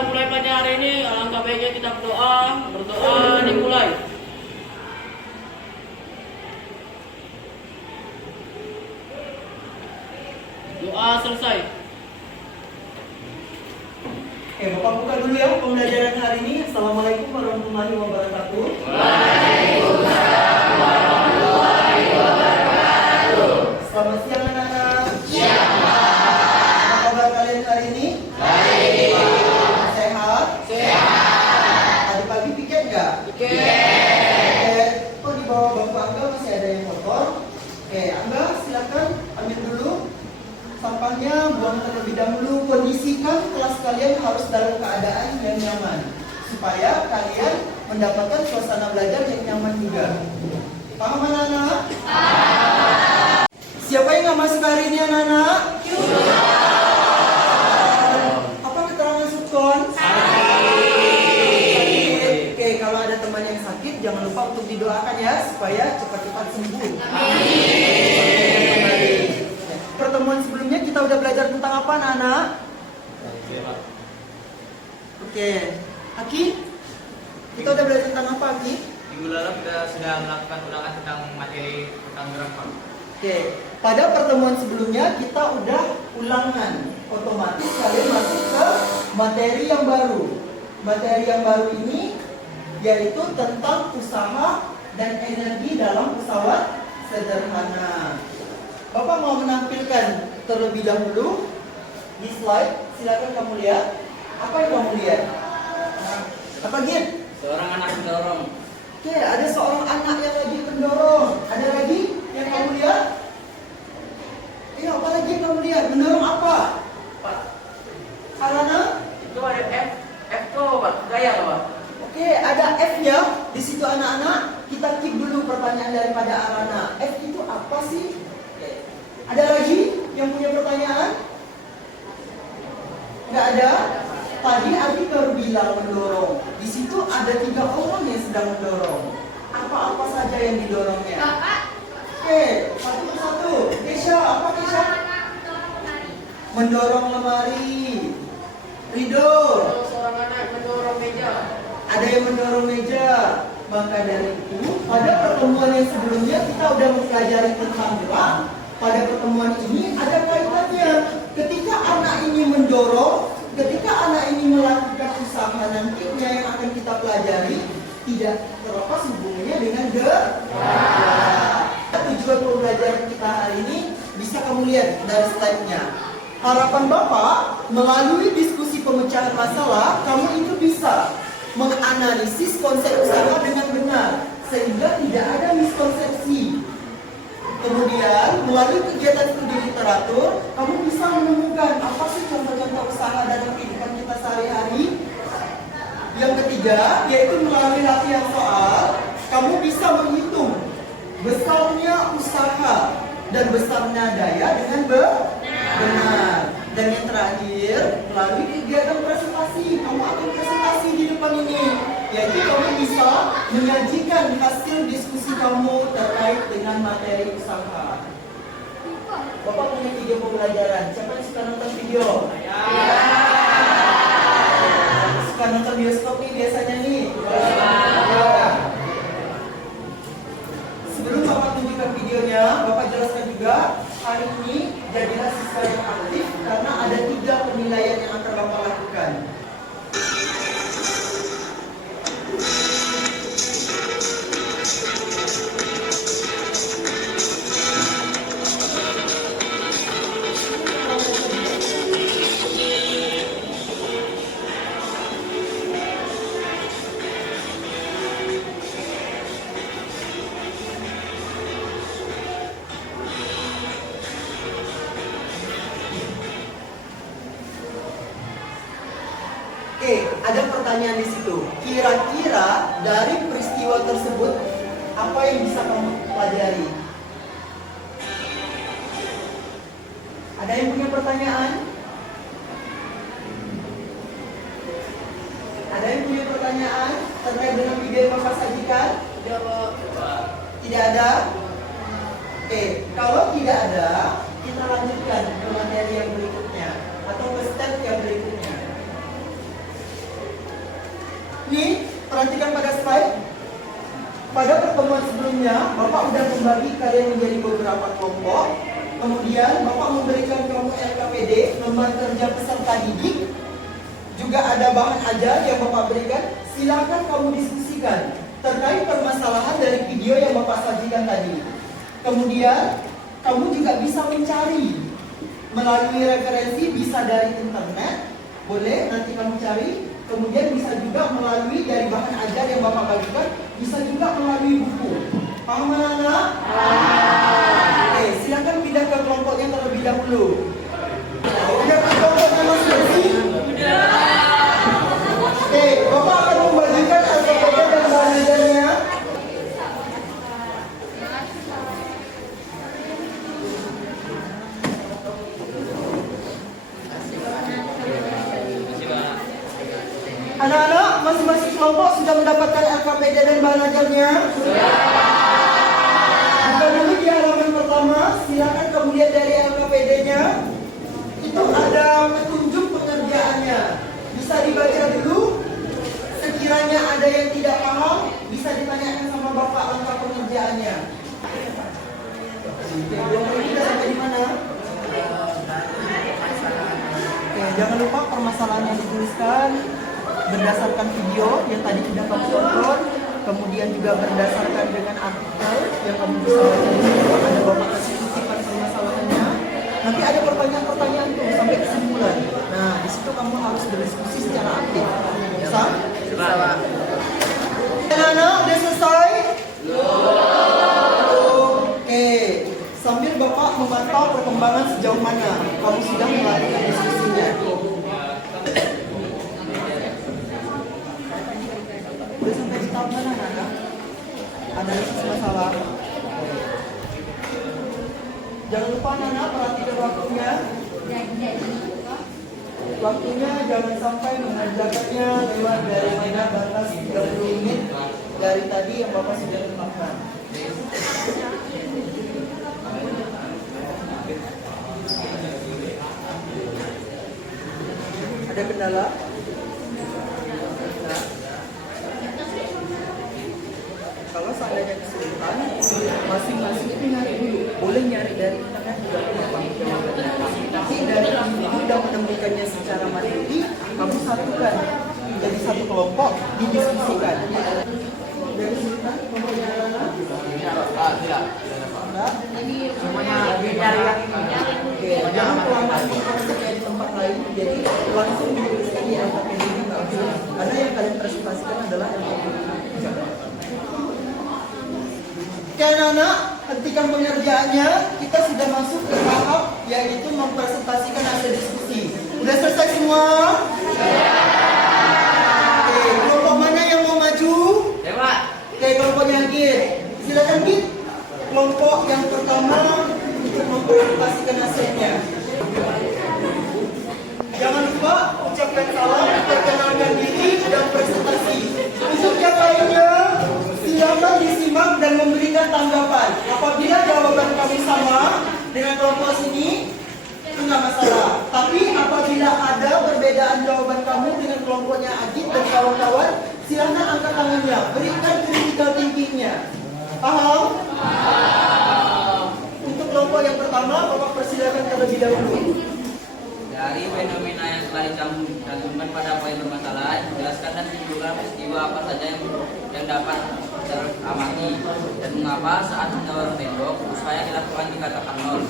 kita mulai pelajaran hari ini, alangkah baiknya kita berdoa dimulai. Doa selesai. Oke, Bapak buka dulu ya pembelajaran hari ini. Assalamualaikum warahmatullahi wabarakatuh. Waalaikumsalam warahmatullahi wabarakatuh. Selamat siang anak-anak. Siang. Apa kabar kalian hari ini? Baik. Sehat? Sehat. Tadi pagi piket nggak? Piket. Kok di bawah Bapak Angga masih ada yang kotor? Oke, Angga silakan ambil dulu sampahnya, buang terlebih dahulu. Kondisikan kelas kalian harus dalam keadaan yang nyaman supaya kalian mendapatkan suasana belajar yang nyaman juga. Paham anak-anak? Siapa yang nggak masuk hari ini anak-anak? Apa keterangan subkon? Sakit. Oke, kalau ada teman yang sakit jangan lupa untuk didoakan ya supaya cepat-cepat sembuh. Pertemuan sebelumnya kita udah belajar tentang apa anak-anak? Oke, Aki, kita udah belajar tentang apa Aki? Minggu lalu kita sudah melakukan ulangan tentang materi tentang grafik. Oke, pada pertemuan sebelumnya kita udah ulangan. Otomatis kalian masuk ke materi yang baru. Materi yang baru ini yaitu tentang usaha dan energi dalam pesawat sederhana. Bapak mau menampilkan terlebih dahulu di slide. Silakan kamu lihat. Apa yang kamu lihat? Apa Git? Seorang anak mendorong. Oke, ada seorang anak yang lagi mendorong. Ada lagi yang kamu lihat? Iya, apa lagi yang kamu lihat? Mendorong apa? Karena Itu ada F tuh, Pak. Gaya, Pak. oke, ada F-nya di situ anak-anak. Kita keep dulu pertanyaan daripada Arana. F itu apa sih? Oke. Ada lagi yang punya pertanyaan? Nggak ada? Tadi Adi baru bilang mendorong. Di situ ada 3 orang yang sedang mendorong. Apa-apa saja yang didorongnya? Oke, satu persatu. Kesha, apa Kesha? Mendorong lemari. Ridho. Seorang anak mendorong meja. Ada yang mendorong meja. Maka dari itu, pada pertemuan yang sebelumnya kita udah mempelajari tentang gerak. Pada pertemuan ini ada kaitannya. Ketika anak ini mendorong, ketika anak ini melakukan usaha nantinya yang akan kita pelajari, tidak terlepas hubungannya dengan gerak. Tujuan pembelajaran kita hari ini bisa kamu lihat dari slide-nya. Harapan Bapak, melalui diskusi pemecahan masalah, kamu itu bisa menganalisis konsep usaha dengan benar, sehingga tidak ada miskonsepsi. Kemudian, melalui kegiatan studi literatur, kamu bisa menemukan apa sih contoh-contoh usaha dalam kehidupan kita sehari-hari. Yang ketiga, yaitu melalui latihan soal, kamu bisa menghitung besarnya usaha dan besarnya daya dengan benar. Dan yang terakhir, melalui kegiatan presentasi, kamu akan presentasi di depan ini, yaitu kamu bisa menyajikan hasil diskusi kamu terkait dengan materi usaha. Bapak punya video pembelajaran. Siapa yang suka nonton video? Suka nonton bioskop nih biasanya nih? Sebelum Bapak tunjukkan videonya, Bapak jelaskan juga hari ini jadilah siswa yang aktif karena ada 3 penilaian yang akan Bapak lakukan. Oke, ada pertanyaan di situ. Kira-kira dari peristiwa tersebut apa yang bisa kamu pelajari? Ada yang punya pertanyaan? Ada yang punya pertanyaan terkait dengan video yang Bapak sajikan? Tidak ada? Oke, kalau tidak ada, kita lanjutkan ke materi yang berikutnya atau ke step yang berikutnya. Perhatikan pada slide. Pada pertemuan sebelumnya, Bapak sudah membagi kalian menjadi beberapa kelompok. Kemudian Bapak memberikan kamu LKPD, lembar kerja peserta didik. Juga ada bahan ajar yang Bapak berikan. Silakan kamu diskusikan terkait permasalahan dari video yang Bapak sajikan tadi. Kemudian kamu juga bisa mencari melalui referensi, bisa dari internet, boleh nanti kamu cari. Kemudian bisa juga melalui dari bahan ajar yang Bapak bagikan, bisa juga melalui buku. Paham anak-anak? Oke, silakan pindah ke kelompoknya terlebih dahulu. Pindah ke kelompoknya masing-masing. Oke, Bapak akan membagikan LKPD dan bahan ajarnya. Anak-anak, masing-masing kelompok sudah mendapatkan LKPD dan bahan ajarnya? Buka dulu di halaman pertama, silakan kemudian dari LKPD-nya itu ada petunjuk pengerjaannya. Bisa dibaca dulu. Sekiranya ada yang tidak paham, bisa ditanyakan sama Bapak langkah pengerjaannya. Oke, kelompok ini sudah sampai di mana? Oke, jangan lupa permasalahan yang dituliskan berdasarkan video yang tadi sudah kamu tonton, kemudian juga berdasarkan dengan artikel yang kamu bisa baca di situ. Ada Bapak kasih kutipan permasalahannya. Nanti ada pertanyaan-pertanyaan tuh sampai kesimpulan. Nah, di situ kamu harus berdiskusi secara aktif. Bisa? Bisa. Anak-anak, udah selesai? Oke. Sambil Bapak memantau perkembangan sejauh mana kamu sudah melakukan diskusinya. Udah sampai di tahap mana, Nana? Analisis masalah. Jangan lupa, Nana, perhatikan waktunya. Waktunya jangan sampai mengerjakannya lewat dari mana batas 30 menit dari tadi yang Bapak sudah tetapkan. Ada kendala? Kalau seandainya kesulitan, masing-masing itu nyari dulu. Boleh nyari dari internet juga gampang. Tapi dari kamu sudah menemukannya secara mandiri, kamu satukan jadi satu kelompok, didiskusikan. Dari kesulitan, kelompoknya mana? Tidak. Semuanya beda yang ini. Oke, jangan pelan-pelan informasinya di tempat lain, jadi langsung dituliskan di LKPD ini nggak usah. Karena yang kalian presentasikan adalah LKPD. Oke anak-anak, hentikan pengerjaannya. Kita sudah masuk ke tahap yaitu mempresentasikan hasil diskusi. Udah selesai semua? Oke, kelompok mana yang mau maju? Ya, Pak. Oke, kelompoknya Git. Silakan Git. Kelompok yang pertama untuk mempresentasikan hasilnya. Jangan lupa ucapkan salam, perkenalkan diri, dan presentasi. Untuk yang lainnya, silakan disimak dan memberikan tanggapan. Apabila jawaban kami sama dengan kelompok sini, itu nggak masalah. Tapi apabila ada perbedaan jawaban kamu dengan kelompoknya Agit dan kawan-kawan, silakan angkat tangannya, berikan critical thinkingnya. Paham? Untuk kelompok yang pertama, Bapak persilakan terlebih dahulu. Dari fenomena yang telah dicantumkan pada poin permasalahan, jelaskan dan tunjukkan peristiwa apa saja yang dapat teramati dan mengapa saat mendorong tembok upaya yang dilakukan dikatakan nol.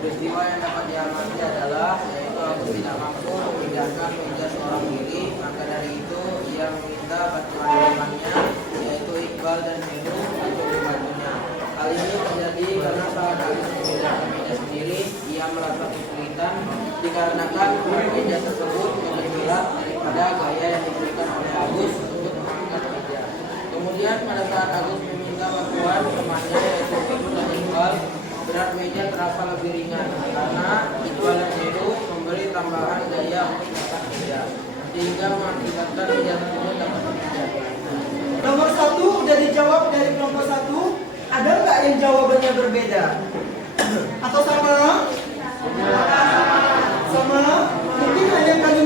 Peristiwa yang dapat diamati adalah yaitu Agus tidak mampu memindahkan meja seorang diri, maka dari itu ia meminta bantuan temannya yaitu Iqbal dan Heru untuk membantunya. Hal ini terjadi karena saat Agus memindahkan meja sendiri, ia merasa kesulitan dikarenakan meja tersebut lebih berat daripada gaya yang diberikan oleh Agus untuk mengangkat meja. Kemudian pada saat Agus meminta bantuan temannya yaitu Heru dan Iqbal, berat meja terasa lebih ringan karena Iqbal dan Heru memberi tambahan gaya untuk mengangkat meja sehingga mengakibatkan meja tersebut dapat dipijak. Nomor 1 udah dijawab dari kelompok 1. Ada nggak yang jawabannya berbeda? Atau sama? Sama? Mungkin hanya kalimat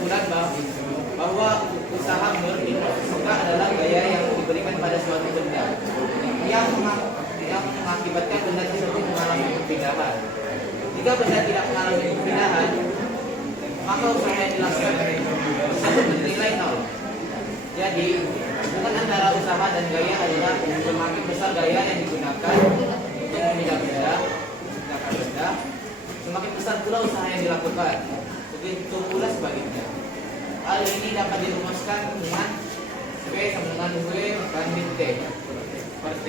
kesimpulan bahwa usaha menurut Suka adalah gaya yang diberikan pada suatu benda yang mengakibatkan benda tersebut mengalami perpindahan. Jika benda tidak mengalami perpindahan, maka usaha yang dilakukan tersebut bernilai nol. Jadi, hubungan antara usaha dan gaya adalah semakin besar gaya yang digunakan untuk memindahkan benda, semakin besar pula usaha yang dilakukan. Begitu pula sebaliknya. Hal ini dapat dirumuskan dengan V sama dengan V banding T per T.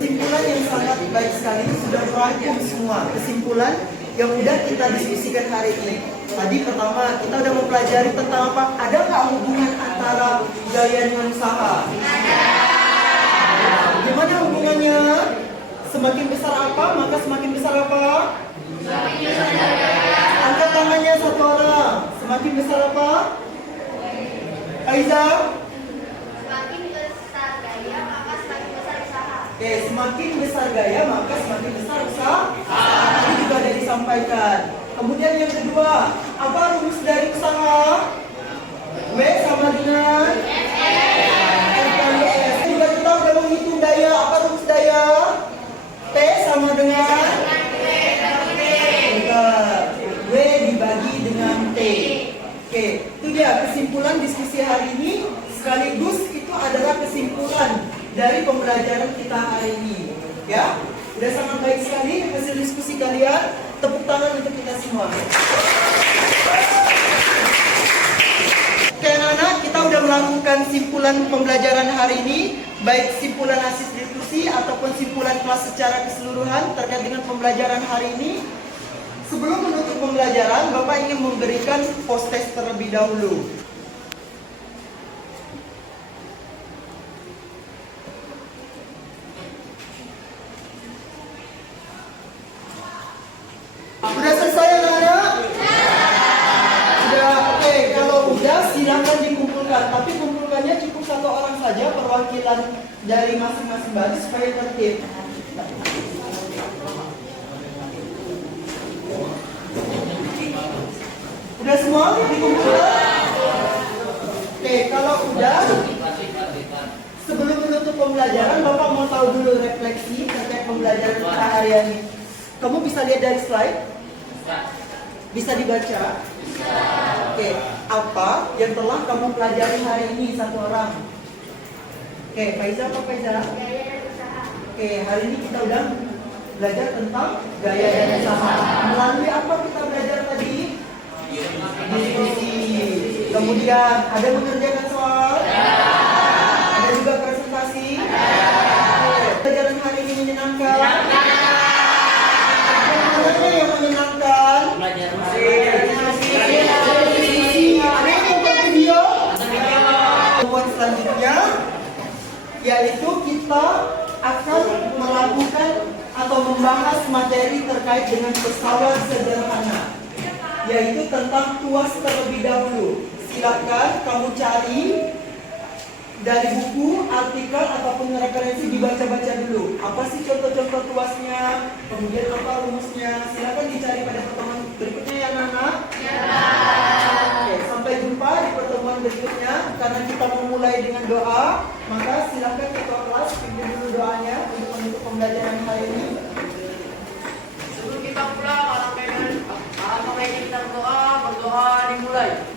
Kesimpulan yang sangat baik sekali sudah merangkum semua kesimpulan yang udah kita diskusikan hari ini. Tadi pertama kita udah mempelajari tentang apa? Ada nggak hubungan antara gaya dengan usaha? Ada. Gimana hubungannya? Semakin besar apa, maka semakin besar apa? Semakin besar gaya. Angkat tangannya satu orang. Semakin besar apa? Aiza? Semakin besar gaya, maka semakin besar usaha. Oke, semakin besar gaya maka semakin besar usaha. Ini juga ada disampaikan. Kemudian yang kedua, apa rumus dari usaha? W sama dengan F kali S. Juga kita udah menghitung daya. Apa rumus daya? P sama dengan W dibagi dengan T. Oke, itu dia kesimpulan diskusi hari ini. Sekaligus itu adalah kesimpulan dari pembelajaran kita hari ini. Ya, udah sangat baik sekali hasil diskusi kalian. Tepuk tangan untuk kita semua. Oke anak-anak, kita udah melakukan simpulan pembelajaran hari ini, baik simpulan hasil diskusi ataupun simpulan kelas secara keseluruhan terkait dengan pembelajaran hari ini. Sebelum menutup pembelajaran, Bapak ingin memberikan post test terlebih dahulu. Sudah selesai anak-anak? Sudah, oke. Kalau udah silakan dikumpulkan. Tapi kumpulkannya cukup satu orang saja, perwakilan dari masing-masing baris supaya tertib. Udah semua dikumpulkan? Oke, kalau udah, sebelum menutup pembelajaran, Bapak mau tahu dulu refleksi terkait pembelajaran kita hari ini. Kamu bisa lihat dari slide? Bisa dibaca? Oke, apa yang telah kamu pelajari hari ini satu orang? Oke, Faiza apa Faiza? Gaya dan usaha. Oke, hari ini kita udah belajar tentang gaya dan usaha. Melalui apa kita belajar tadi? Diskusi. Kemudian ada mengerjakan soal? Ada juga presentasi? Pelajaran hari ini menyenangkan? Mana yang menyenangkan? Diskusi. Ada yang nonton video? Pertemuan selanjutnya yaitu kita akan melakukan atau membahas materi terkait dengan pesawat sederhana, yaitu tentang tuas terlebih dahulu. Silakan kamu cari dari buku, artikel ataupun referensi, dibaca-baca dulu. Apa sih contoh-contoh tuasnya, kemudian apa rumusnya. Silakan dicari pada pertemuan berikutnya ya Nana. Oke, sampai jumpa di pertemuan berikutnya. Karena kita memulai dengan doa, maka silakan ketua kelas pimpin dulu doanya untuk menutup pembelajaran hari ini. Sebelum kita pulang, alangkah baiknya kita berdoa dimulai.